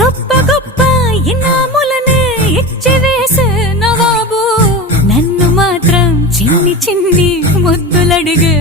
గొప్ప గొప్ప ఇనాములనే ఇచ్చి వేసే నవాబు నన్ను మాత్రం చిన్ని చిన్ని ముద్దులడిగే